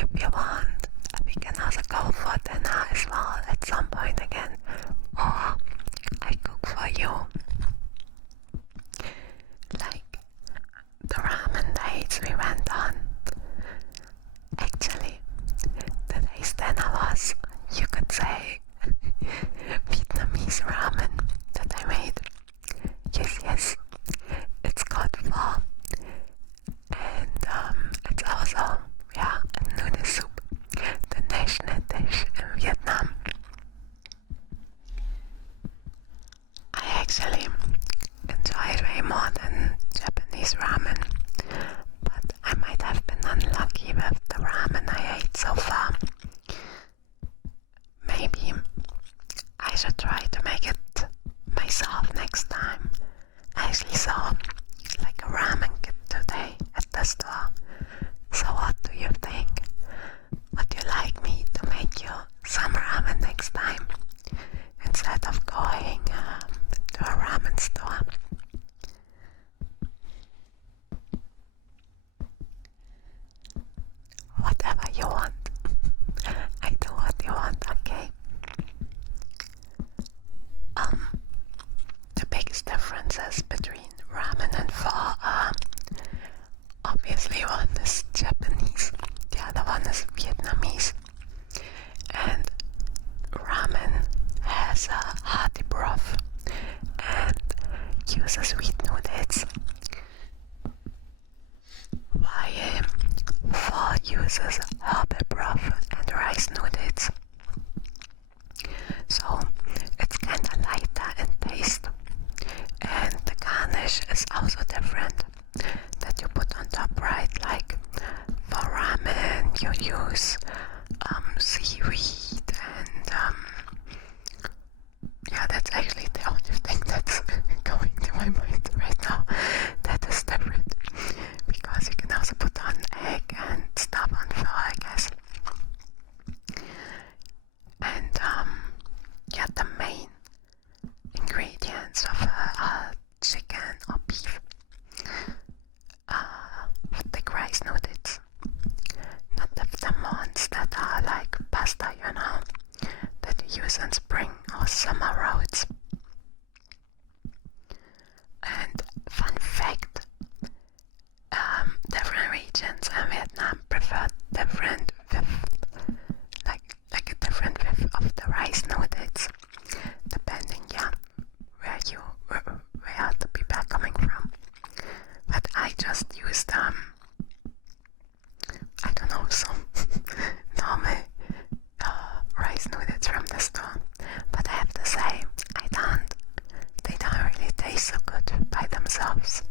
if you want, we can also go for dinner as well at some point again. Or I cook for you. Like the ramen dates we went on. Actually, today's dinner was, you could say, Vietnamese ramen that I made. Yes, it's called Pho. And it's also, a noodle soup, the national dish in Vietnam. I actually enjoy it way more than Japanese ramen, but I might have been unlucky with the ramen I ate so far. Maybe I should try to make it myself next time. I actually saw like a ramen kit today at the store. So what do you think? Would you like me to make you some ramen next time instead of going to a ramen store? Whatever you want. I do what you want, okay? The biggest differences between ramen and pho are obviously one is Japanese, the other one is Vietnamese. And ramen has a hearty broth and uses wheat noodles, while pho uses herbal broth and rice noodles. So it's kinda lighter in taste, and the garnish is also different that you put on top, right? Like for ramen you use seaweed and that's actually the only thing that's going to my mind right now that is different, because you can also put on egg and stuff on pho, I guess. And the main ingredients of chicken or beef with the rice noodles, not the ones that are like pasta, that you use in spring or summer roads. And fun fact, different regions in Vietnam prefer different width, like a different width of the rice noodles, depending where the people are coming from. But I just used I don't know, some normal rice noodles from the store. But I have to say, they don't really taste so good by themselves.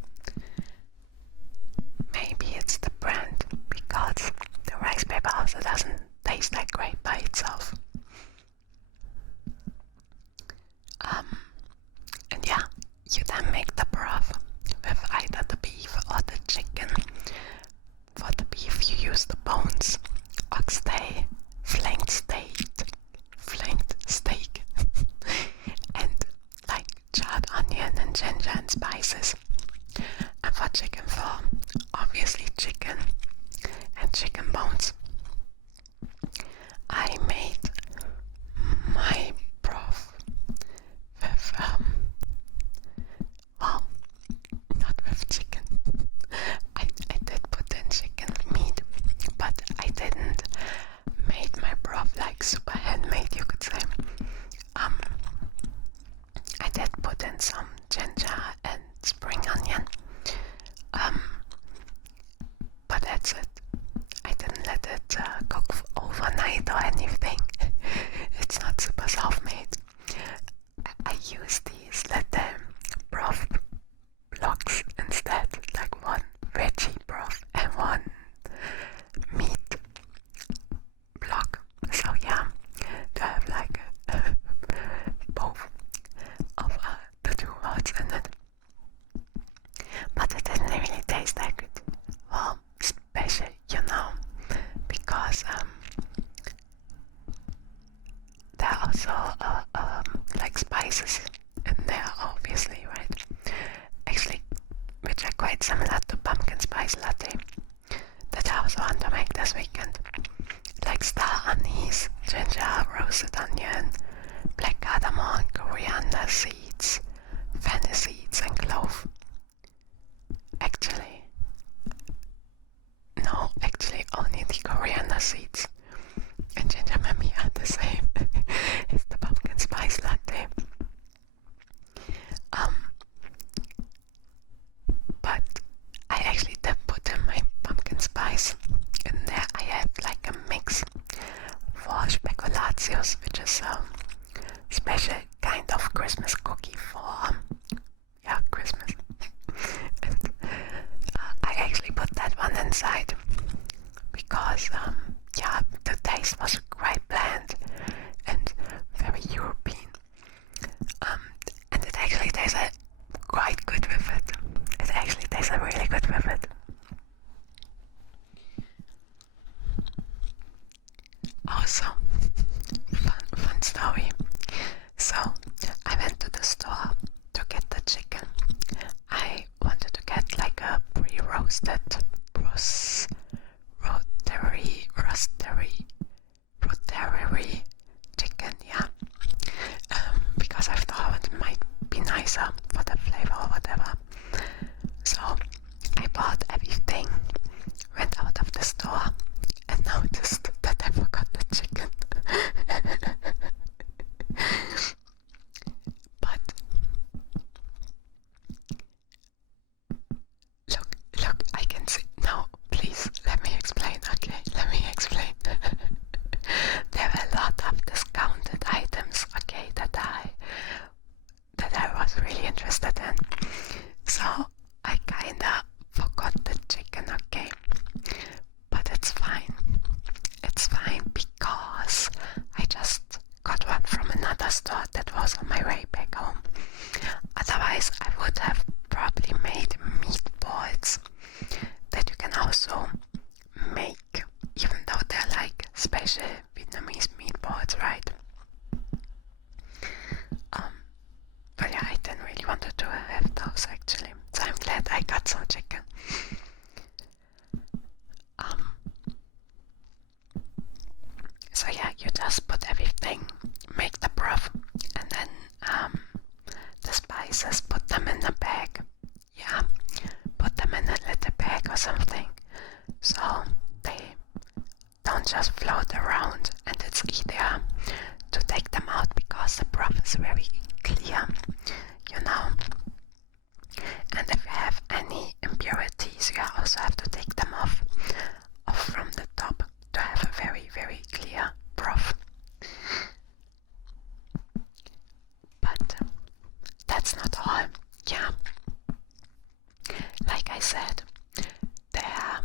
Maybe it's the brand, because the rice paper also doesn't taste that great by itself. And you then make the broth with either the beef or the chicken. For the beef you use the bones, oxtail, flanked steak, and like charred onion and ginger and spices. And for chicken pho, obviously chicken and chicken bones. I made my broth with not with chicken. I did put in chicken meat, but I didn't make my broth like super handmade, you could say. I did put in some ginger and spring onion, but that's it. I didn't let it cook overnight or anything. It's not super self-made. I use these little broth blocks instead, like one veggie broth and one meat block. So to have like both of the two words in it. But it didn't really taste that good. Well, special, because there are also like spices in there, obviously, right? Actually, which are quite similar to pumpkin spice latte that I also want to make this weekend. Celsius, which is a special kind of Christmas cookie for Christmas. And I actually put that one inside because the taste was quite bland and very European. And it actually tasted quite good with it. It actually tasted really good with it. Also, fun story. So, I went to the store to get the chicken. I wanted to get like a pre-roasted rotisserie chicken, because I thought it might be nicer for the flavor or whatever. So I bought everything, went out of the store, and noticed that I forgot the chicken. But look, I can see. No, please, let me explain, okay? Let me explain. There were a lot of discounted items, okay, that I was really interested in. So I kinda forgot the chicken, okay? But it's fine. It's fine because I just got one from another store that was on my way back home. Otherwise, I would have probably made meatballs that you can also make, even though they're like special Vietnamese meatballs, right? But yeah, I didn't really want to have those actually, so I'm glad I got some chicken. So yeah, you just put everything, make the broth, and then the spices, put them in a bag. Yeah, put them in a little bag or something, so they don't just float around, and it's easier to take them out because the broth is very clear, you know. And if you have any impurities, you also have to take them off from the top to have a very, very clear broth. But that's not all. Yeah, like I said, there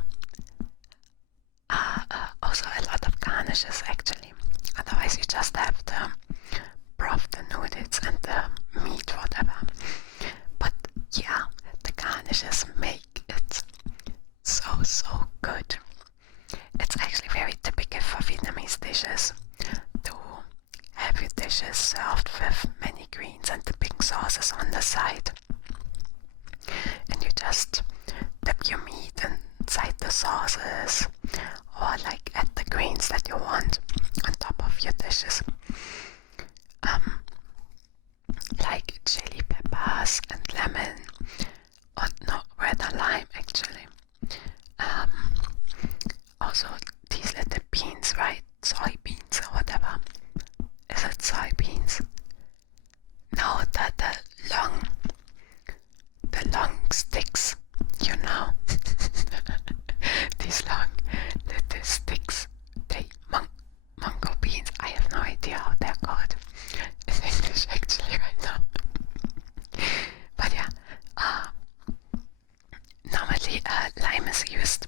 are also a lot of garnishes actually. Otherwise, you just have the broth, the noodles, and the meat, whatever. But yeah, the garnishes make it so good. It's actually very typical for Vietnamese dishes to have your dishes served with many greens and dipping sauces on the side. And you just dip your meat inside the sauces, or like add the greens that you want on top of your dishes. Like chili peppers and lemon, or no, rather lime actually. Also these little beans, right? Soybeans or whatever. Is it soybeans? No, the long sticks, you know. These long little sticks, they mango beans. I have no idea how they're called in English actually right now. But yeah, normally lime is used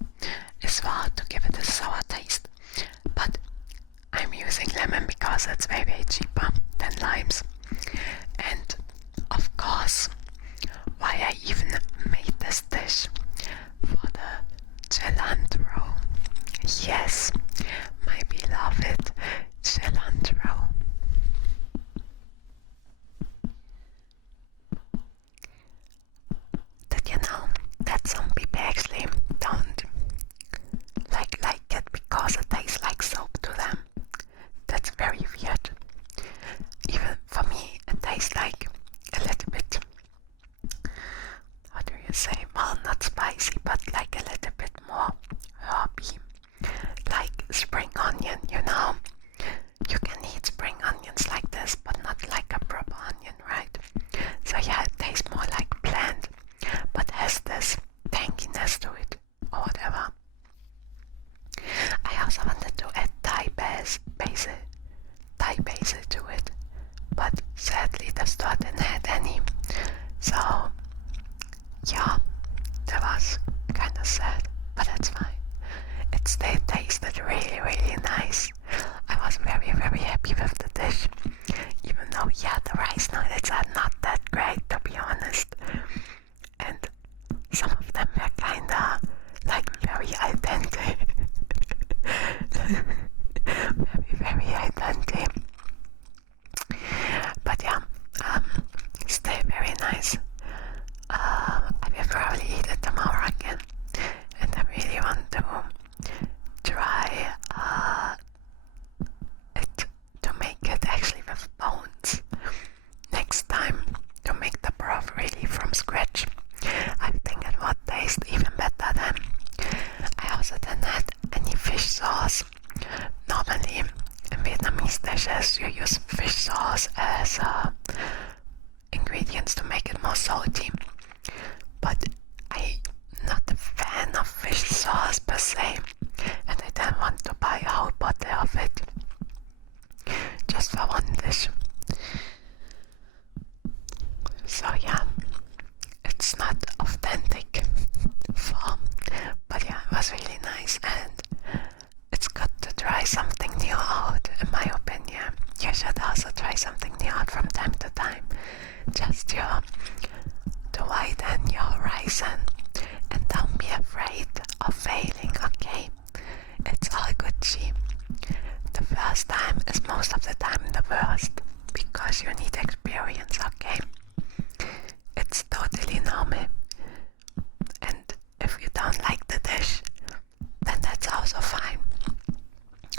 as well to give it a sour taste, but I'm using lemon because it's very, very cheaper than limes. And of course, why I even made this dish for the cilantro. Yes, my beloved cilantro. Did you know that some people actually don't like it because it tastes like soap to them? That's very weird. Even for me, it tastes like a little bit, how do you say, well, not spicy, but like a little bit more herby, like spring onion, you know. You can eat spring onions like this, but not like a proper onion, right? So yeah, it tastes more like bland, but has this tanginess to it, or whatever. I also wanted to add Thai it tasted really, really nice. I was very, very happy with the dish. Even though, yeah, the rice nuggets are not that great, to be honest. And some of them were kinda like very al dente. Very, very al dente. But yeah, still very nice. I will probably eat it tomorrow again. And I really want to try it, to make it actually with bones next time, to make the broth really from scratch. I think it would taste even better then. I also didn't add any fish sauce. Normally in Vietnamese dishes you use fish sauce as ingredients to make it more salty, but I'm not a fan of fish sauce per se, and I didn't want to buy a whole bottle of it just for one dish. So yeah, it's not authentic pho, but yeah, it was really nice, and it's good to try something new out, in my opinion. You should also try something new out from time to time, just to widen your horizon, and don't be afraid of failing, okay? It's all Gucci. The first time is most of the time the worst, because you need experience, okay? It's totally normal. And if you don't like the dish, then that's also fine.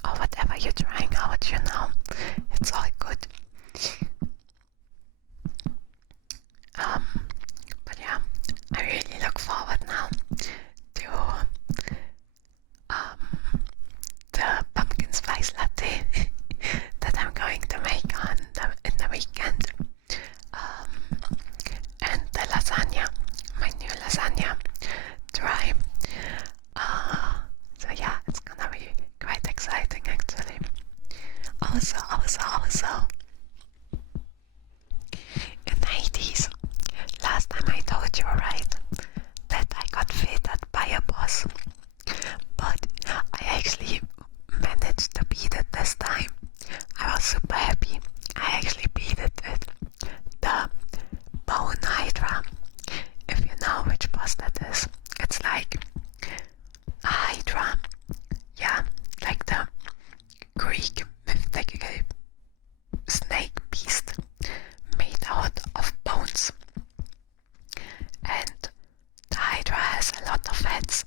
Or whatever you're trying out, you know, it's all good. But yeah, I really look forward now to the pumpkin spice latte that I'm going to make in the weekend, and the lasagna, my new lasagna try. So yeah, it's gonna be quite exciting actually. Also, in the 80s, last time I told you, right, that I got fitted by a boss, but I actually managed to beat it this time. I was super happy. I actually beat it with the bone hydra. If you know which boss that is, it's like a hydra. Yeah, like the Greek mythical snake beast made out of bones. And the hydra has a lot of heads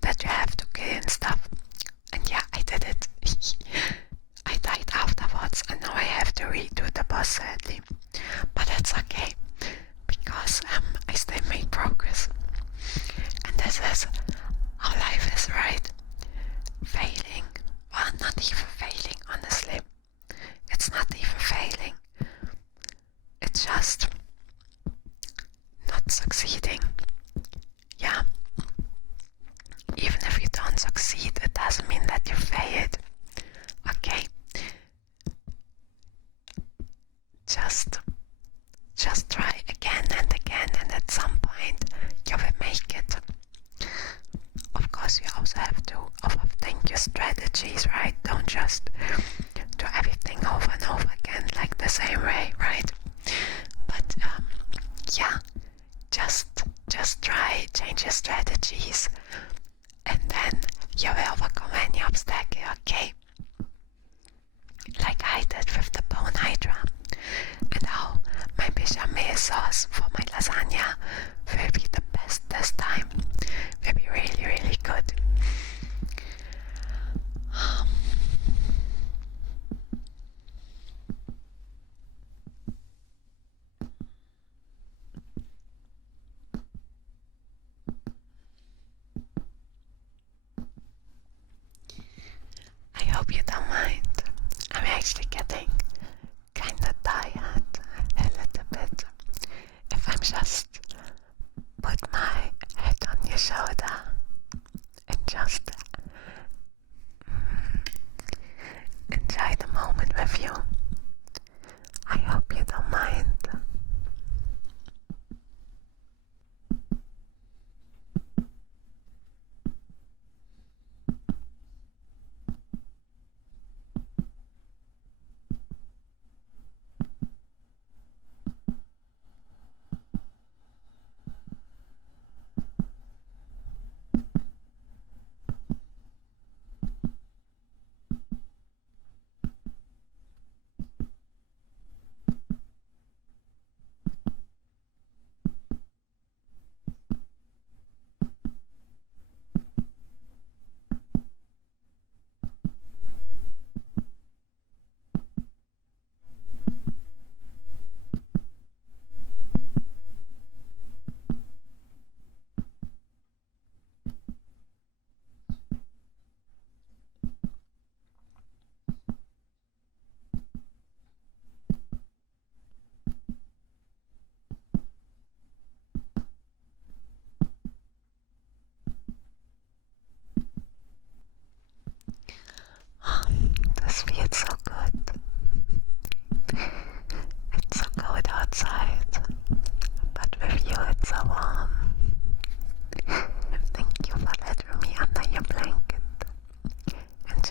that you have to kill and stuff. And yeah, I did it. I died afterwards, and now I have to redo the boss sadly. But that's okay, because I still made progress. And this is how life is, right? Failing. Well, not even failing, honestly. It's not even failing. It's just not succeeding. Yeah. Even if you don't succeed, it doesn't mean that you failed. Okay? Just try again and again, and at some point you will make it. Of course, you also have to overthink your strategies, right? Don't just do everything over and over again like the same way, right? But yeah, just try, change your strategies, and then you will overcome any obstacle, okay? Like I did with the bone hydra. And how my bechamel sauce for my lasagna will be the best this time. Will be really, really good. I hope you don't mind. I'm actually getting kinda tired a little bit. If I'm just put my head on your shoulder and just enjoy the moment with you. I hope you don't mind.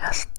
just